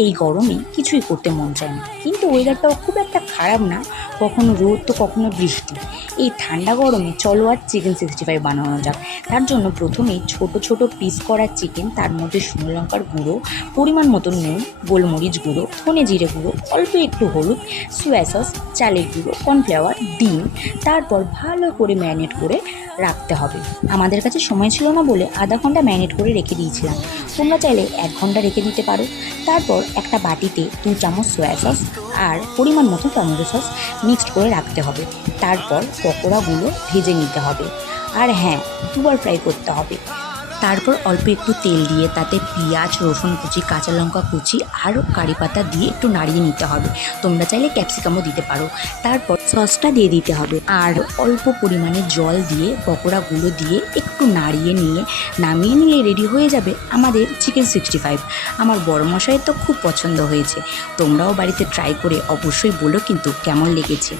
এই গরমে কিছুই করতে মন চায় না, কিন্তু ওয়েদারটাও খুব একটা খারাপ না, কখনো রোদ তো কখনো বৃষ্টি। এই ঠান্ডা গরমে চলো আর চিকেন 65 বানানো যাক। তার জন্য প্রথমেই ছোট ছোট পিস করা চিকেন, তার মধ্যে শুকনো লঙ্কার গুঁড়ো, পরিমাণ মতো নুন, গোলমরিচ গুঁড়ো, ধনে জিরে গুঁড়ো, অল্প একটু হলুদ, সোয়া সস, চালের গুঁড়ো, কর্নফ্লাওয়ার, ডিম, তারপর ভালো করে ম্যারিনেট করে রাখতে হবে। আমাদের কাছে সময় ছিল না বলে আধা ঘন্টা ম্যারিনেট করে রেখে দিয়েছিলাম, তোমরা চাইলে 1 ঘন্টা রেখে দিতে পারো। তারপর একটা বাটিতে 2 চামচ সোয়া সস আর পরিমাণ মতো টমেটো সস মিক্সড করে রাখতে হবে। তারপর পকোড়াগুলো ভেজে নিতে হবে, আর হ্যাঁ, দুবার ফ্রাই করতে হবে। তারপর অল্প একটু তেল দিয়ে তাতে পেঁয়াজ, রসুন কুচি, কাঁচা লঙ্কা কুচি আর কারি পাতা দিয়ে একটু নাড়িয়ে নিতে হবে। তোমরা চাইলে ক্যাপসিকামও দিতে পারো। তারপর সসটা দিয়ে দিতে হবে আর অল্প পরিমাণে জল দিয়ে পকোড়াগুলো দিয়ে একটু নাড়িয়ে নিয়ে নামিয়ে নিলে রেডি হয়ে যাবে আমাদের চিকেন 65। আমার বড় মশাইয়ের তো খুব পছন্দ হয়েছে। তোমরাও বাড়িতে ট্রাই করে অবশ্যই বলো কিন্তু কেমন লেগেছে।